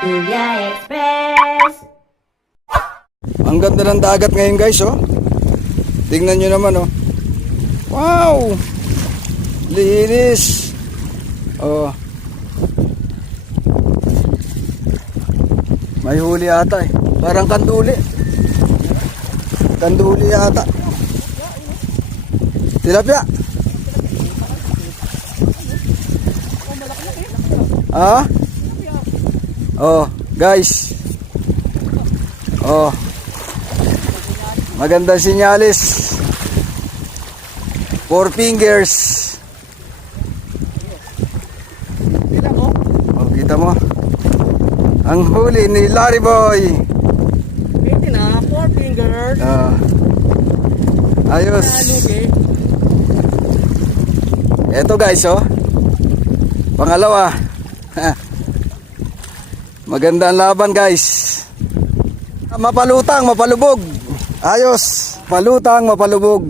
Kuya Express. Ang ganda ng dagat ngayon guys, oh. Tingnan nyo naman, oh. Wow! Linis! Oh. May huli ata eh. Parang kanduli. Kanduli ata. Tilapia. Ah? Oh, guys. Oh. Magandang sinyalis. 4 fingers. Oh, kita mo. Ang huli ni Larry Boy. Pwede na, 4 fingers. Ayos. Eto guys, oh. Pangalawa. Magandang laban guys. Mapalutang, mapalubog. Ayos. Palutang, mapalubog.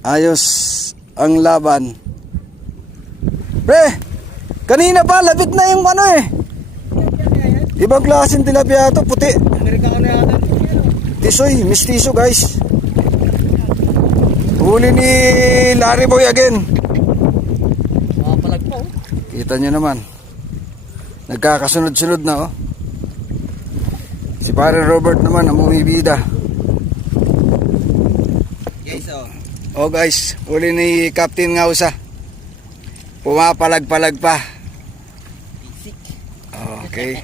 Ayos ang laban. Pre, kanina pa, labit na yung ano eh. Ibang klaseng tilapia ito, puti. Amerikano yata. Tisoy, mistiso guys. Huli ni Larry Boy again. Makapalag pa, oh. Kita nyo naman. Nagkakasunod-sunod na, oh. Si pare Robert naman ang bumibida. Guys, oh. Oh guys, huli ni Captain Ngausa. Pumapalag-palag pa. Okay.